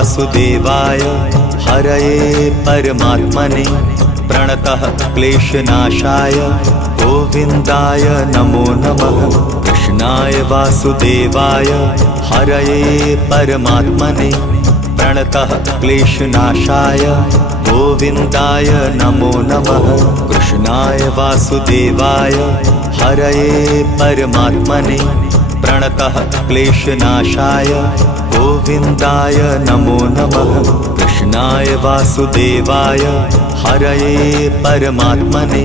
वासुदेवाय हरये परमात्मने प्रणतः क्लेशनाशाय गोविन्दाय नमो नमः। कृष्णाय वासुदेवाय हरये परमात्मने प्रणतः क्लेशनाशाय गोविन्दाय नमो नमः। कृष्णाय वासुदेवाय हरये परमात्मने प्रणतः क्लेशनाशाय गोविन्दाय नमो नमः। कृष्णाय वासुदेवाय हरये परमात्मने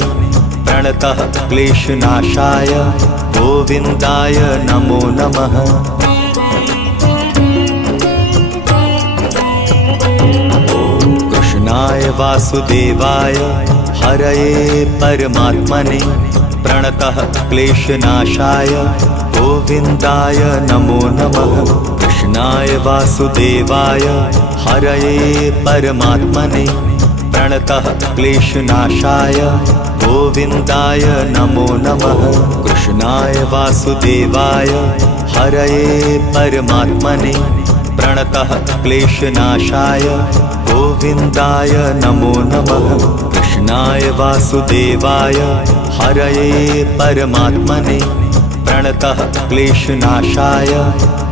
प्रणतः क्लेशनाशाय गोविन्दाय नमो नमः। कृष्णाय वासुदेवाय हरये परमात्मने प्रणतः क्लेशनाशाय गोविन्दाय नमो नमः। कृष्णाय वासुदेवाय हरये परमात्मने प्रणतः क्लेशनाशाय गोविन्दाय नमो नमः। कृष्णाय वासुदेवाय हरये परमात्मने प्रणतः क्लेशनाशाय गोविन्दाय नमो नमः। कृष्णाय वासुदेवाय हरये परमात्मने प्रणतः क्लेशनाशाय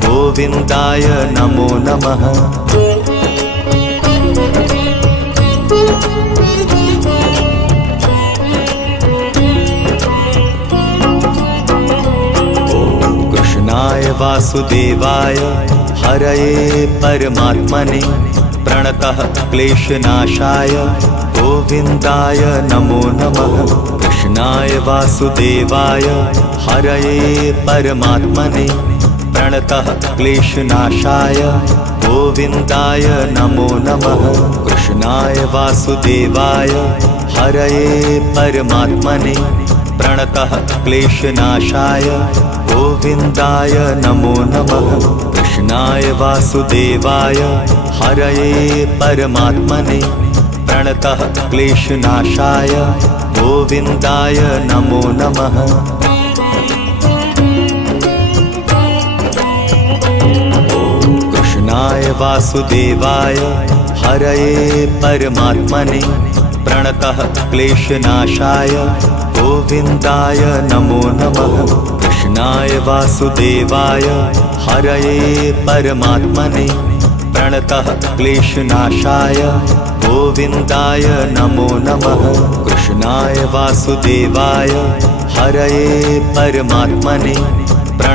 गोविन्दाय नमो नमः। कृष्णाय वासुदेवाय हरये परमात्मने प्रणतः क्लेशनाशाय गोविन्दाय नमो नमः। कृष्णाय वासुदेवाय हरये परमात्मने प्रणतः क्लेशनाशाय गोविन्दाय नमो नमः। कृष्णाय वासुदेवाय हरये परमात्मने प्रणतः क्लेशनाशाय गोविन्दाय नमो नमः। कृष्णाय वासुदेवाय हरये परमात्मने प्रणतः क्लेशनाशाय गोविन्दाय नमो नमः। कृष्णाय वासुदेवाय हरये परमात्मने प्रणतः क्लेशनाशाय गोविन्दाय नमो नमः। कृष्णाय वासुदेवाय हरये परमात्मने प्रणतः क्लेशनाशाय गोविन्दाय नमो नमः। कृष्णाय वासुदेवाय हरये परमात्मने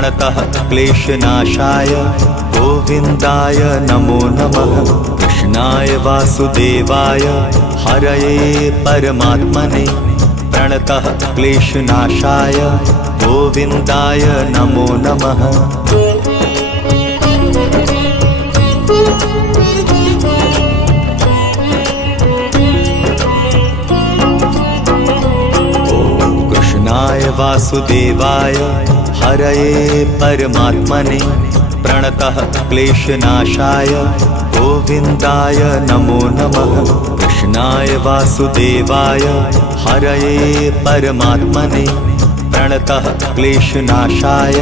प्रणतः क्लेशनाशाय गोविन्दाय नमो नमः। कृष्णाय वासुदेवाय हरये परमात्मने प्रणतः क्लेशनाशाय गोविन्दाय नमो नमः। कृष्णाय वासुदेवाय हरये परमात्मने प्रणतः क्लेशनाशाय गोविन्दाय नमो नमः। कृष्णाय वासुदेवाय हरये परमात्मने प्रणतः क्लेशनाशाय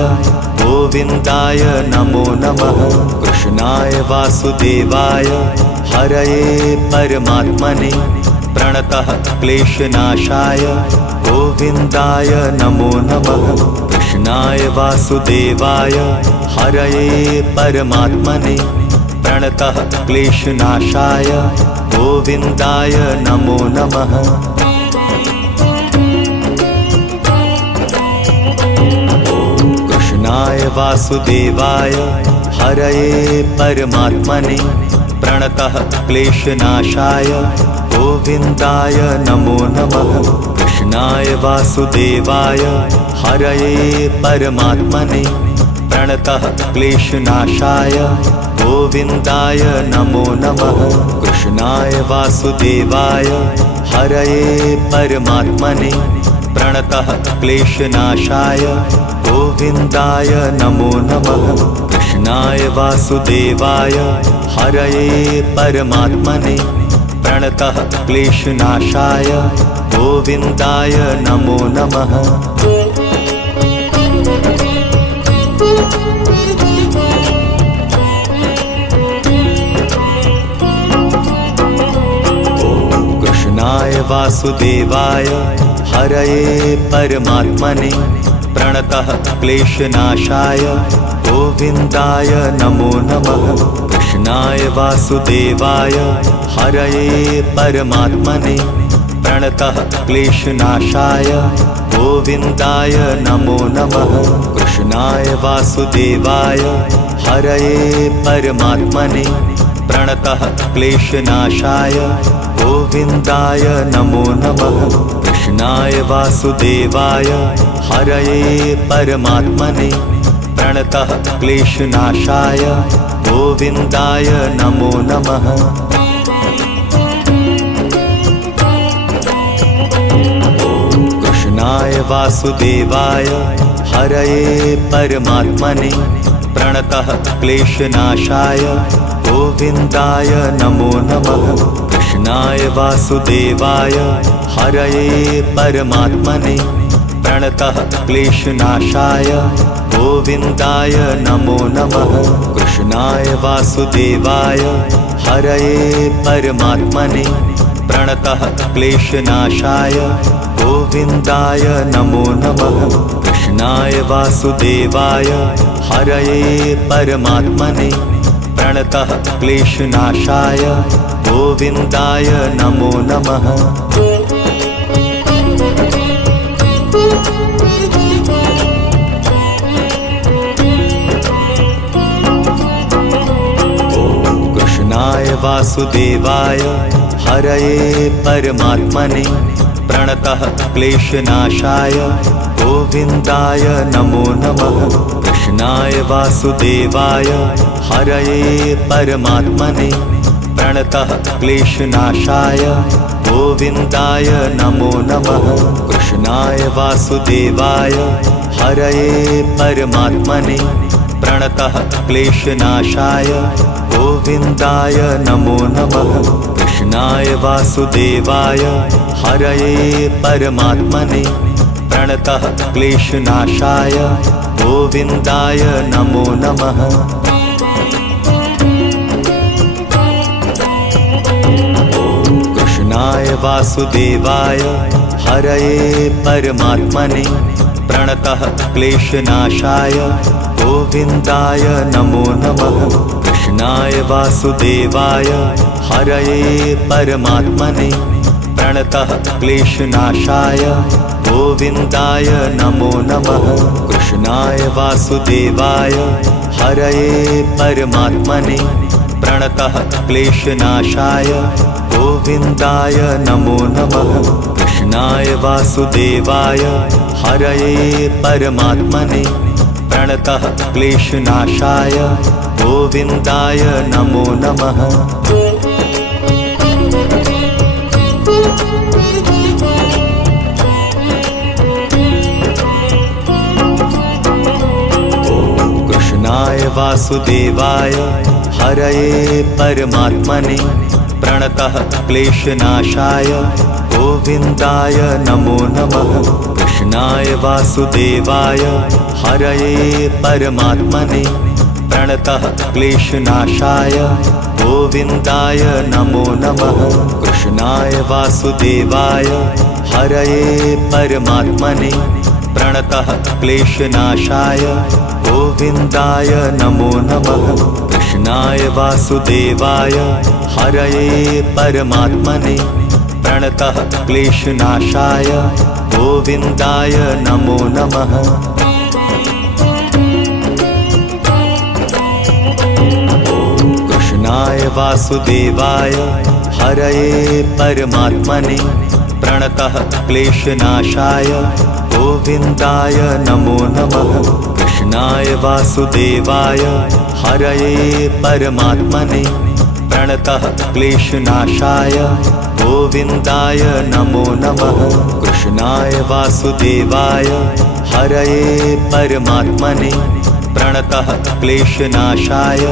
गोविन्दाय नमो नमः। कृष्णाय वासुदेवाय हरये परमात्मने प्रणतः क्लेशनाशाय गोविन्दाय नमो नमः। कृष्णाय वासुदेवाय हरये परमात्मने प्रणतः क्लेशनाशाय गोविन्दाय नमो नमः। कृष्णाय वासुदेवाय हरये परमात्मने प्रणतः क्लेशनाशाय गोविन्दाय नमो नमः। कृष्णाय वासुदेवाय हरये परमात्मने प्रणतः क्लेशनाशाय गोविन्दाय नमो नमः। कृष्णाय वासुदेवाय हरये परमात्मने प्रणतः क्लेशनाशाय गोविन्दाय नमो नमः। कृष्णाय वासुदेवाय हरये परमात्मने प्रणतः क्लेशनाशाय गोविन्दाय नमो नमः। वासुदेवाय हरये परमात्मने प्रणतः क्लेशनाशाय गोविन्दाय नमो नमः। कृष्णाय वासुदेवाय हरये परमात्मने प्रणतः क्लेशनाशाय गोविन्दाय नमो नमः। कृष्णाय वासुदेवाय हरये परमात्मने प्रणतः क्लेशनाशाय गोविन्दाय नमो नमः। कृष्णाय वासुदेवाय हरये परमात्मने प्रणतः क्लेशनाशाय गोविन्दाय नमो नमः। कृष्णाय वासुदेवाय हरये परमात्मने प्रणतः क्लेशनाशाय गोविन्दाय नमो नमः। कृष्णाय वासुदेवाय हरये परमात्मने प्रणतः क्लेशनाशाय गोविन्दाय नमो नमः। कृष्णाय वासुदेवाय हरये परमात्मने प्रणतः क्लेशनाशाय गोविन्दाय नमो नमः। कृष्णाय वासुदेवाय हरये परमात्मने प्रणतः क्लेशनाशाय गोविन्दाय नमो नमः। कृष्णाय वासुदेवाय हरये परमात्मने प्रणतः क्लेशनाशाय गोविन्दाय नमो नमः। कृष्णाय वासुदेवाय हरये परमात्मने प्रणतः क्लेशनाशाय गोविन्दाय नमो नमः। कृष्णाय वासुदेवाय हरये परमात्मने प्रणतः क्लेशनाशाय गोविन्दाय नमो नमः। कृष्णाय वासुदेवाय हरये परमात्मने प्रणतः क्लेशनाशाय गोविन्दाय नमो नमः। कृष्णाय वासुदेवाय हरये परमात्मने प्रणतः क्लेशनाशाय गोविन्दाय नमो नमः। कृष्णाय वासुदेवाय हरये परमात्मने प्रणतः क्लेशनाशाय गोविन्दाय नमो नमः। कृष्णाय वासुदेवाय हरये परमात्मने प्रणतः क्लेशनाशाय गोविन्दाय नमो नमः। कृष्णाय वासुदेवाय हरये परमात्मने प्रणतः क्लेशनाशाय गोविन्दाय नमो नमः। कृष्णाय वासुदेवाय हरये परमात्मने प्रणतः क्लेशनाशाय गोविन्दाय नमो नमः। कृष्णाय वासुदेवाय हरये परमात्मने प्रणतः क्लेशनाशाय गोविन्दाय नमो नमः। कृष्णाय वासुदेवाय हरये परमात्मने प्रणतः क्लेशनाशाय गोविन्दाय नमो नमः। कृष्णाय वासुदेवाय हरये परमात्मने प्रणतः क्लेशनाशाय गोविन्दाय नमो नमः। कृष्णाय वासुदेवाय हरये परमात्मने प्रणतः क्लेशनाशाय गोविन्दाय नमो नमः। कृष्णाय वासुदेवाय हरये परमात्मने प्रणतः क्लेशनाशाय गोविन्दाय नमो नमः। कृष्णाय वासुदेवाय हरये परमात्मने प्रणतः क्लेशनाशाय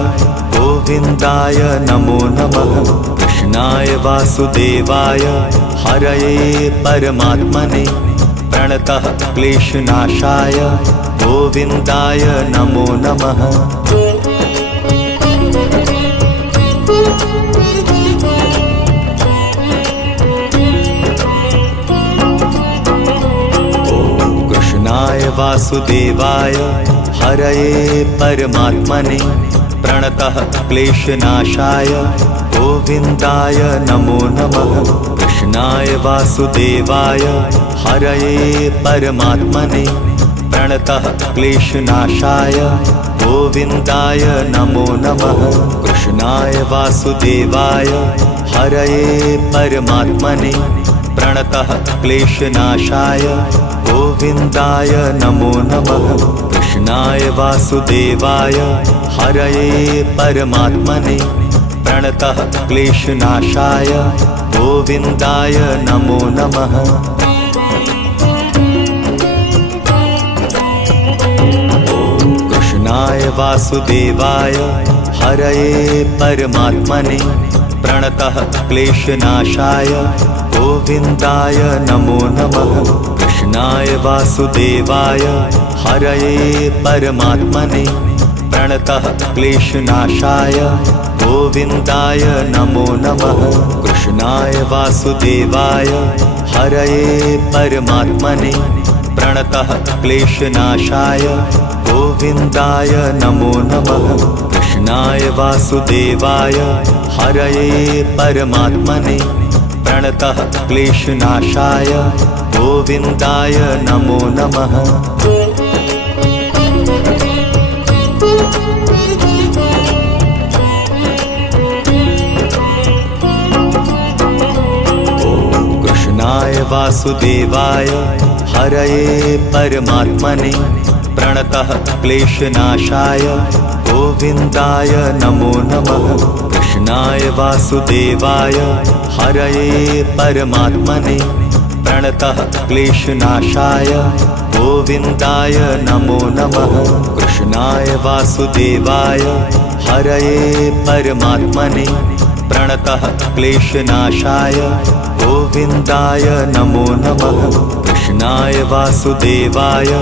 गोविन्दाय नमो नमः। कृष्णाय वासुदेवाय हरये परमात्मने प्रणतः क्लेशनाशाय गोविन्दाय नमो नमः। वासुदेवाय हरये परमात्मने प्रणतः क्लेशनाशाय गोविन्दाय नमो नमः। कृष्णाय वासुदेवाय हरये परमात्मने प्रणतः क्लेशनाशाय गोविन्दाय नमो नमः। कृष्णाय वासुदेवाय हरये परमात्मने प्रणतः क्लेशनाशाय गोविन्दाय नमो नमः। कृष्णाय वासुदेवाय हरये परमात्मने प्रणतः क्लेशनाशाय गोविन्दाय नमो नमः। कृष्णाय वासुदेवाय हरये परमात्मने प्रणतः क्लेशनाशाय गोविन्दाय नमो नमः। कृष्णाय वासुदेवाय हरये परमात्मने प्रणतः क्लेशनाशाय गोविन्दाय नमो नमः। कृष्णाय वासुदेवाय हरये परमात्मने प्रणतः क्लेशनाशाय गोविन्दाय नमो नमः। कृष्णाय वासुदेवाय हरये परमात्मने प्रणतः क्लेशनाशाय गोविन्दाय नमो नमः। कृष्णाय वासुदेवाय हरये परमात्मने प्रणतः क्लेशनाशाय गोविन्दाय नमो नमः। कृष्णाय वासुदेवाय हरये परमात्मने प्रणतः क्लेशनाशाय गोविन्दाय नमो नमः। कृष्णाय वासुदेवाय हरये परमात्मने प्रणतः क्लेशनाशाय गोविन्दाय नमो नमः। कृष्णाय वासुदेवाय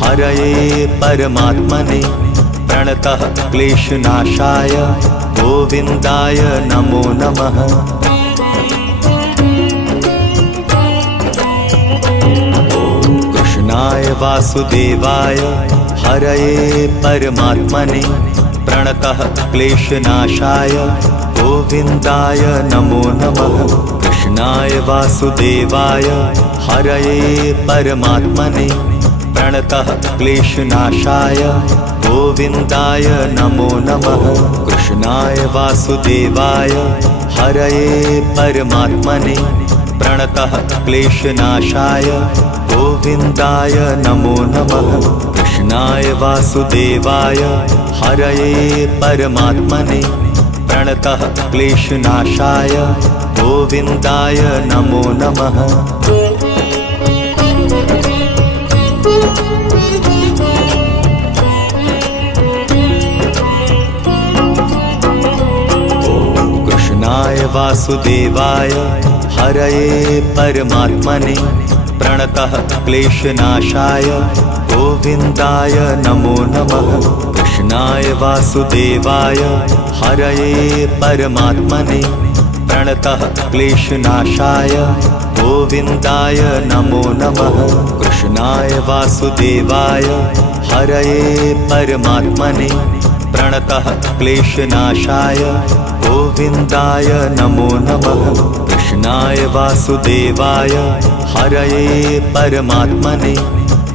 हरये परमात्मने प्रणतः क्लेशनाशाय गोविन्दाय नमो नमः। कृष्णाय वासुदेवाय हरये परमात्मने प्रणतः क्लेशनाशाय गोविन्दाय नमो नमः। कृष्णाय वासुदेवाय हरये परमात्मने प्रणतः क्लेशनाशाय गोविन्दाय नमो नमः। कृष्णाय वासुदेवाय हरये परमात्मने प्रणतः क्लेशनाशाय गोविन्दाय नमो नमः। कृष्णाय वासुदेवाय हरये परमात्मने प्रणतः क्लेशनाशाय गोविन्दाय नमो नमः। कृष्णाय वासुदेवाय हरये परमात्मने प्रणतः क्लेशनाशाय गोविन्दाय नमो नमः। कृष्णाय वासुदेवाय हरये परमात्मने प्रणतः क्लेशनाशाय गोविन्दाय नमो नमः। कृष्णाय वासुदेवाय हरये परमात्मने प्रणतः क्लेशनाशाय गोविन्दाय नमो नमः। कृष्णाय वासुदेवाय हरये परमात्मने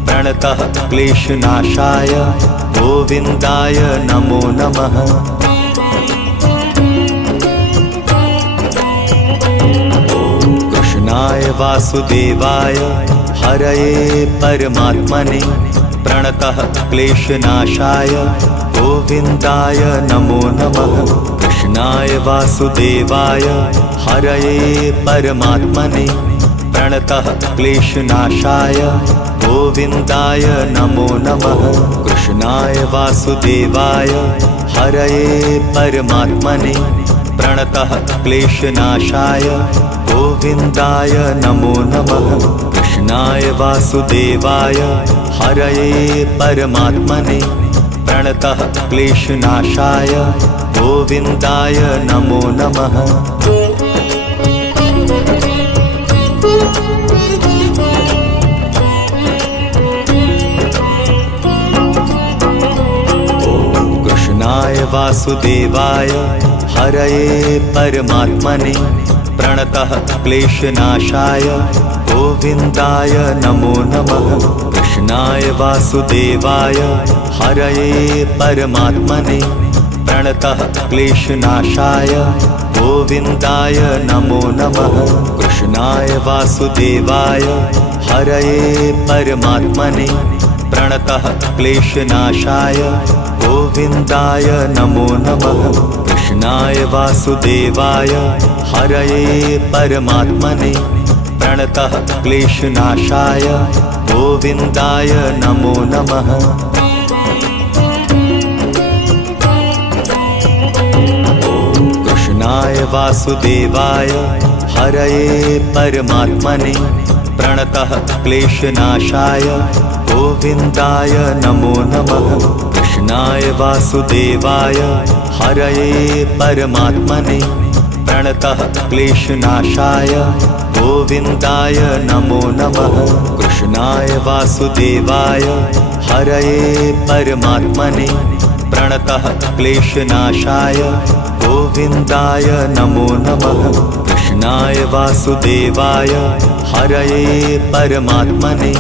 प्रणतः क्लेशनाशाय गोविन्दाय नमो नमः। कृष्णाय वासुदेवाय हरये परमात्मने प्रणतः क्लेशनाशाय गोविन्दाय नमो नमः। कृष्णाय वासुदेवाय हरये परमात्मने प्रणतः क्लेशनाशाय गोविन्दाय नमो नमः। कृष्णाय वासुदेवाय हरये परमात्मने प्रणतः क्लेशनाशाय गोविन्दाय नमो नमः। कृष्णाय वासुदेवाय हरये परमात्मने प्रणतः क्लेशनाशाय गोविन्दाय नमो नमः। वासुदेवाय हरये परमात्मने प्रणतः क्लेशनाशाय गोविन्दाय नमो नमः। कृष्णाय वासुदेवाय हरये परमात्मने प्रणतः क्लेशनाशाय गोविन्दाय नमो नमः। कृष्णाय वासुदेवाय हरये परमात्मने प्रणतः क्लेशनाशाय गोविन्दाय नमो नमः। कृष्णाय वासुदेवाय हरये परमात्मने प्रणतः क्लेशनाशाय गोविन्दाय नमो नमः। कृष्णाय वासुदेवाय हरये परमात्मने प्रणतः क्लेशनाशाय गोविन्दाय नमो नमः। कृष्णाय वासुदेवाय हरये परमात्मने प्रणतः क्लेशनाशाय गोविन्दाय नमो नमः। कृष्णाय वासुदेवाय हरये परमात्मने प्रणतः क्लेशनाशाय गोविन्दाय नमो नमः। कृष्णाय वासुदेवाय हरये परमात्मने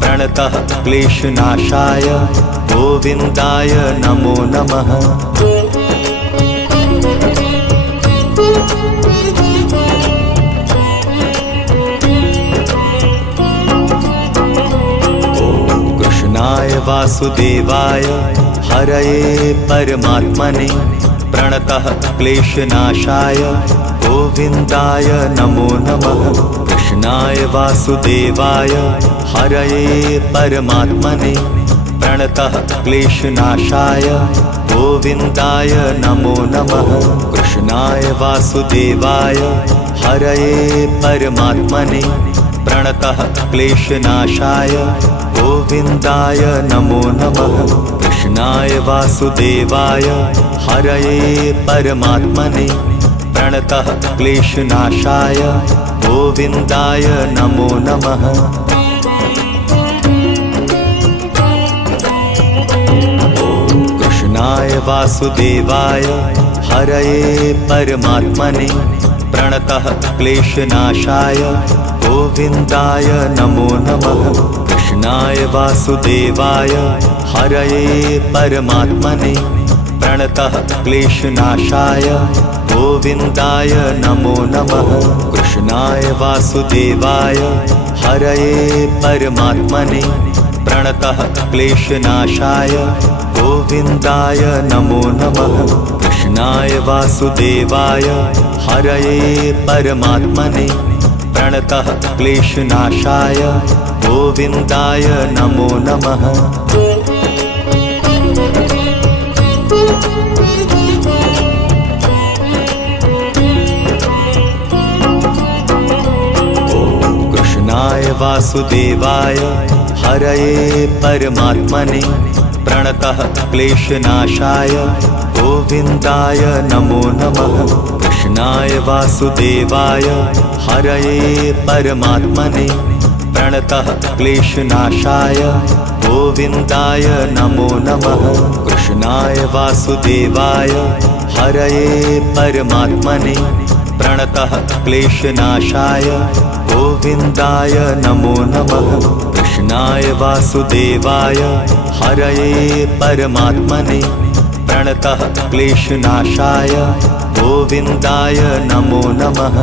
प्रणतः क्लेशनाशाय गोविन्दाय नमो नमः। कृष्णाय वासुदेवाय हरये परमात्मने प्रणतः क्लेशनाशाय गोविन्दाय नमो नमः। कृष्णाय वासुदेवाय हरये परमात्मने प्रणतः क्लेशनाशाय गोविन्दाय नमो नमः। कृष्णाय वासुदेवाय हरये परमात्मने प्रणतः क्लेशनाशाय गोविन्दाय नमो नमः। कृष्णाय वासुदेवाय हरये परमात्मने प्रणतः क्लेशनाशाय गोविन्दाय नमो नमः। कृष्णाय वासुदेवाय हरये परमात्मने प्रणतः क्लेशनाशाय गोविन्दाय नमो नमः। कृष्णाय वासुदेवाय हरये परमात्मने प्रणतः क्लेशनाशाय गोविन्दाय नमो नमः। कृष्णाय वासुदेवाय हरये परमात्मने प्रणतः क्लेशनाशाय गोविन्दाय नमो नमः। कृष्णाय वासुदेवाय हरये परमात्मने प्रणतः क्लेशनाशाय गोविन्दाय नमो नमः। कृष्णाय वासुदेवाय हरये परमात्मने प्रणतः क्लेशनाशाय गोविन्दाय नमो नमः। कृष्णाय वासुदेवाय हरये परमात्मने प्रणतः क्लेशनाशाय गोविन्दाय नमो नमः। कृष्णाय वासुदेवाय हरये परमात्मने प्रणतः क्लेशनाशाय गोविन्दाय नमो नमः। कृष्णाय वासुदेवाय हरये परमात्मने प्रणतः क्लेशनाशाय गोविन्दाय नमो नमः।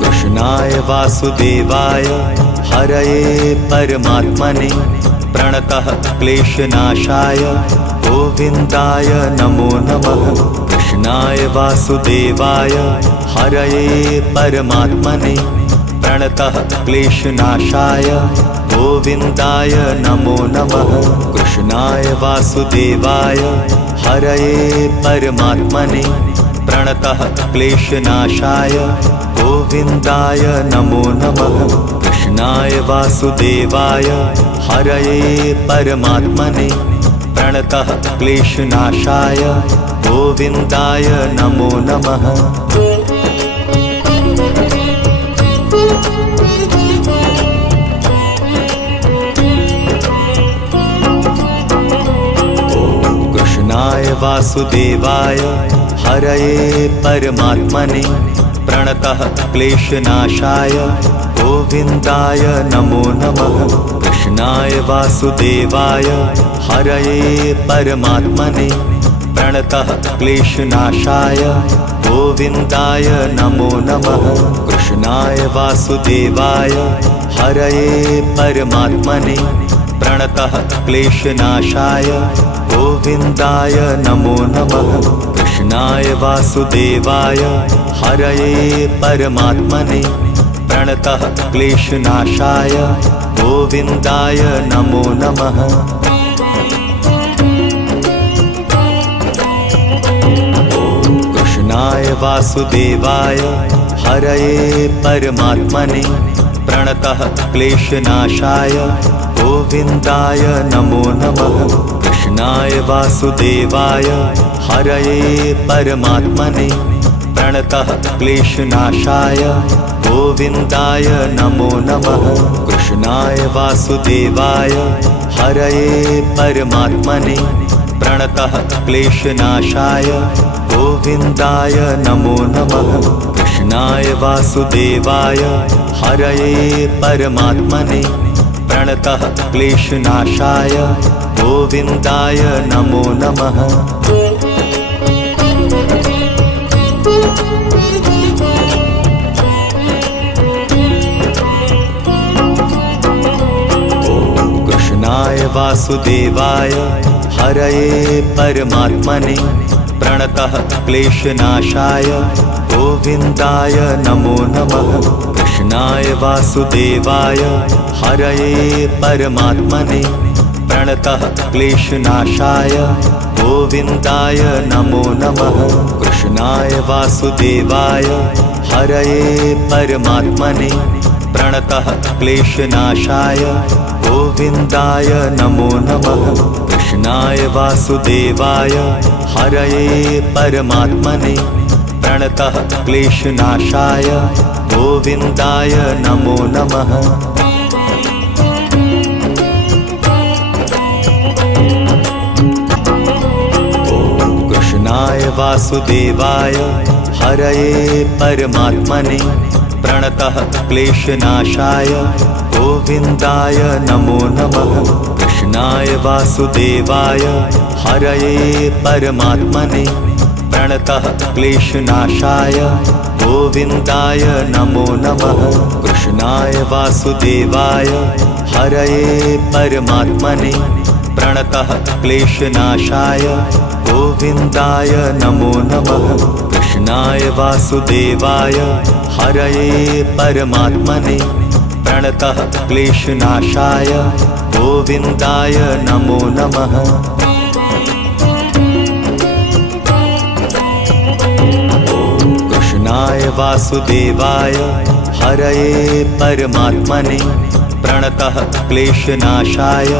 कृष्णाय वासुदेवाय हरये परमात्मने प्रणतः क्लेशनाशाय गोविन्दाय नमो नमः। कृष्णाय वासुदेवाय हरये परमात्मने प्रणतः क्लेशनाशाय गोविन्दाय नमो नमः। कृष्णाय वासुदेवाय हरये परमात्मने प्रणतः क्लेशनाशाय गोविन्दाय नमो नमः। कृष्णाय वासुदेवाय हरये परमात्मने प्रणतः क्लेशनाशाय गोविन्दाय नमो नमः। कृष्णाय वासुदेवाय हरये परमात्मने प्रणतः क्लेशनाशाय गोविन्दाय नमो नमः। कृष्णाय वासुदेवाय हरये परमात्मने प्रणतः क्लेशनाशाय गोविन्दाय नमो नमः। कृष्णाय वासुदेवाय हरये परमात्मने प्रणतः क्लेशनाशाय गोविन्दाय नमो नमः। कृष्णाय वासुदेवाय हरये परमात्मने प्रणतः क्लेशनाशाय गोविन्दाय नमो नमः। कृष्णाय वासुदेवाय हरये परमात्मने प्रणतः क्लेशनाशाय गोविन्दाय नमो नमः। कृष्णाय वासुदेवाय हरये परमात्मने प्रणतः क्लेशनाशाय गोविन्दाय नमो नमः। कृष्णाय वासुदेवाय हरये परमात्मने प्रणतः क्लेशनाशाय गोविन्दाय नमो नमः। कृष्णाय वासुदेवाय हरये परमात्मने प्रणतः क्लेशनाशाय गोविन्दाय नमो नमः। कृष्णाय वासुदेवाय हरये परमात्मने प्रणतः क्लेशनाशाय गोविन्दाय नमो नमः। कृष्णाय वासुदेवाय हरये परमात्मने प्रणतः क्लेशनाशाय गोविन्दाय नमो नमः। कृष्णाय वासुदेवाय हरये परमात्मने प्रणतः क्लेशनाशाय गोविन्दाय नमो नमः। कृष्णाय वासुदेवाय हरये परमात्मने प्रणतः क्लेशनाशाय गोविन्दाय नमो नमः। कृष्णाय वासुदेवाय हरये परमात्मने प्रणतः क्लेशनाशाय गोविन्दाय नमो नमः। कृष्णाय वासुदेवाय हरये परमात्मने प्रणतः क्लेशनाशाय गोविन्दाय नमो नमः। कृष्णाय वासुदेवाय हरये परमात्मने प्रणतः क्लेशनाशाय गोविन्दाय नमो नमः। कृष्णाय वासुदेवाय हरये परमात्मने प्रणतः क्लेशनाशाय गोविन्दाय नमो नमः। कृष्णाय वासुदेवाय हरये परमात्मने प्रणतः क्लेशनाशाय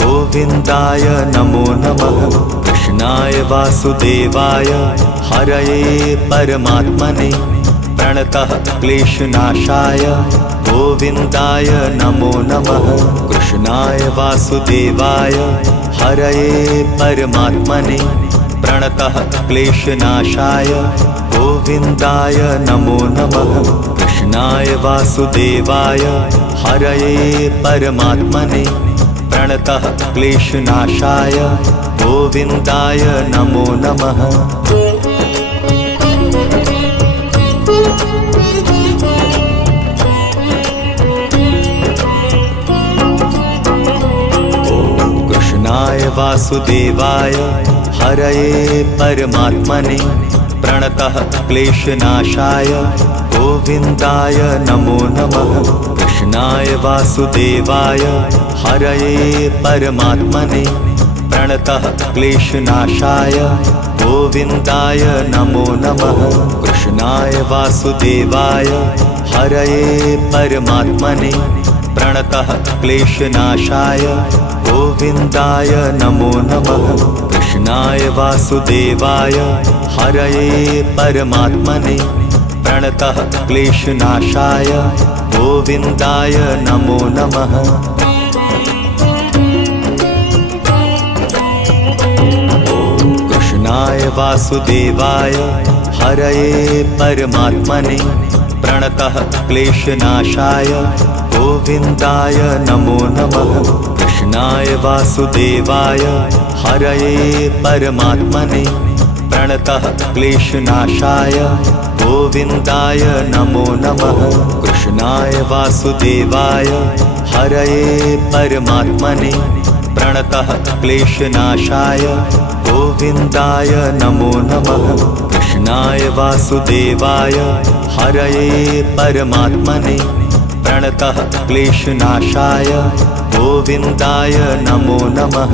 गोविन्दाय नमो नमः। कृष्णाय वासुदेवाय हरये परमात्मने प्रणतः क्लेशनाशाय गोविन्दाय नमो नमः। कृष्णाय वासुदेवाय हरये परमात्मने प्रणतः क्लेशनाशाय गोविन्दाय नमो नमः। कृष्णाय वासुदेवाय हरये परमात्मने प्रणतः क्लेशनाशाय गोविन्दाय नमो नमः। कृष्णाय वासुदेवाय हरये परमात्मने प्रणतः क्लेशनाशाय गोविन्दाय नमो नमः। कृष्णाय वासुदेवाय हरये परमात्मने प्रणतः क्लेशनाशाय गोविन्दाय नमो नमः। कृष्णाय वासुदेवाय हरये परमात्मने प्रणतः क्लेशनाशाय गोविन्दाय नमो नमः। कृष्णाय वासुदेवाय हरये परमात्मने प्रणतः क्लेशनाशाय गोविन्दाय नमो नमः। वासुदेवाय हरये परमात्मने प्रणतः क्लेशनाशाय गोविन्दाय नमो नमः। कृष्णाय वासुदेवाय हरये परमात्मने प्रणतः क्लेशनाशाय गोविन्दाय नमो नमः। कृष्णाय वासुदेवाय हरये परमात्मने प्रणतः क्लेशनाशाय गोविन्दाय नमो नमः। कृष्णाय वासुदेवाय हरये परमात्मने प्रणतः क्लेशनाशाय गोविन्दाय नमो नमः।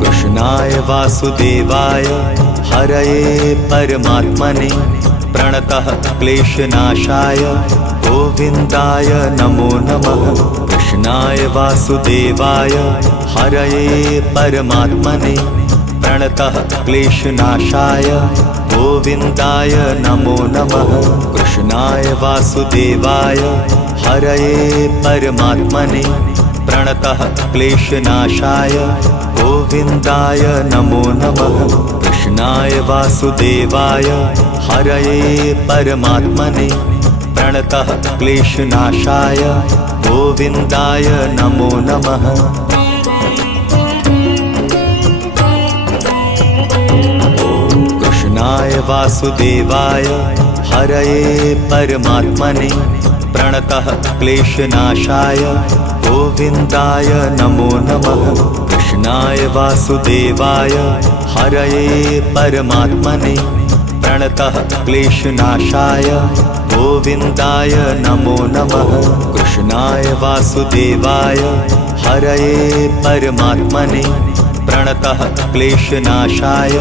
कृष्णाय वासुदेवाय हरये परमात्मने प्रणतः क्लेशनाशाय गोविन्दाय नमो नमः। कृष्णाय वासुदेवाय हरये परमात्मने प्रणतः क्लेशनाशाय गोविन्दाय नमो नमः। कृष्णाय वासुदेवाय हरये परमात्मने प्रणतः क्लेशनाशाय गोविन्दाय नमो नमः। कृष्णाय वासुदेवाय हरये परमात्मने प्रणतः क्लेशनाशाय गोविन्दाय नमो नमः। कृष्णाय वासुदेवाय हरये परमात्मने प्रणतः क्लेशनाशाय गोविन्दाय नमो नमः। कृष्णाय वासुदेवाय हरये परमात्मने प्रणतः क्लेशनाशाय गोविन्दाय नमो नमः। कृष्णाय वासुदेवाय हरये परमात्मने प्रणतः क्लेशनाशाय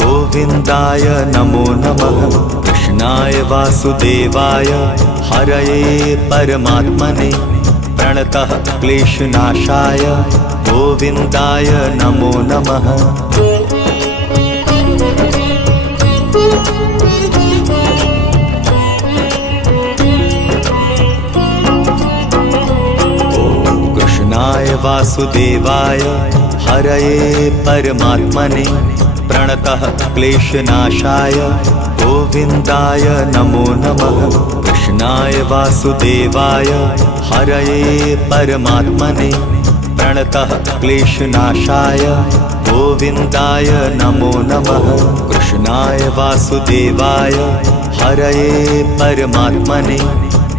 गोविन्दाय नमो नमः। कृष्णाय वासुदेवाय हरये परमात्मने प्रणतः क्लेशनाशाय गोविन्दाय नमो नमः। कृष्णाय वासुदेवाय हरये परमात्मने प्रणतः क्लेशनाशाय गोविन्दाय नमो नमः। कृष्णाय वासुदेवाय हरये परमात्मने प्रणतः क्लेशनाशाय गोविन्दाय नमो नमः। कृष्णाय वासुदेवाय हरये परमात्मने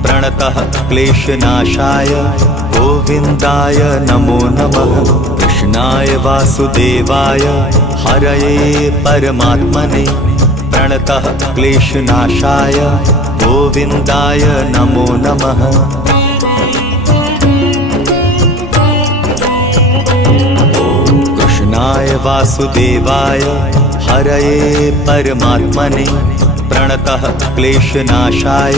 प्रणतः क्लेशनाशाय गोविन्दाय नमो नमः। कृष्णाय वासुदेवाय हरये परमात्मने प्रणतः क्लेशनाशाय गोविन्दाय नमो नमः। कृष्णाय वासुदेवाय हरये परमात्मने प्रणतः क्लेशनाशाय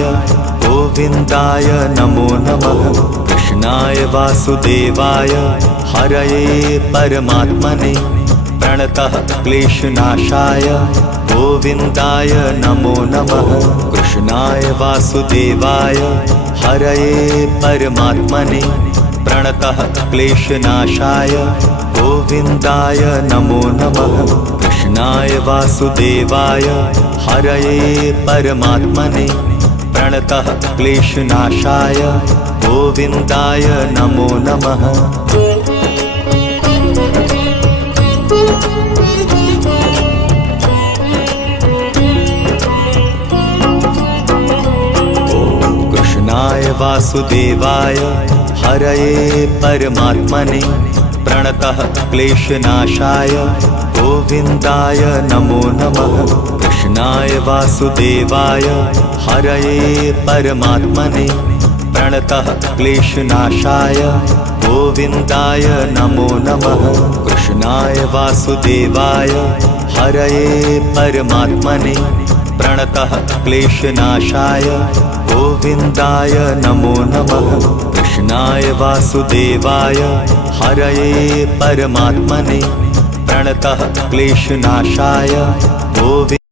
गोविन्दाय नमो नमः। कृष्णाय वासुदेवाय हरये परमात्मने प्रणतः क्लेशनाशाय गोविन्दाय नमो नमः। कृष्णाय वासुदेवाय हरये परमात्मने प्रणतः क्लेशनाशाय गोविन्दाय नमो नमः। कृष्णाय वासुदेवाय हरये परमात्मने प्रणतः क्लेशनाशाय गोविन्दाय नमो नमः। कृष्णाय वासुदेवाय हरये परमात्मने प्रणतः क्लेशनाशाय गोविन्दाय नमो नमः। कृष्णाय वासुदेवाय हरये परमात्मने प्रणतः क्लेशनाशाय गोविन्दाय नमो नमः। कृष्णाय वासुदेवाय हरये परमात्मने प्रणतः क्लेशनाशाय गोविन्दाय नमो नमः। कृष्णाय वासुदेवाय हरये परमात्मने प्रणतः क्लेशनाशाय गोविन्दाय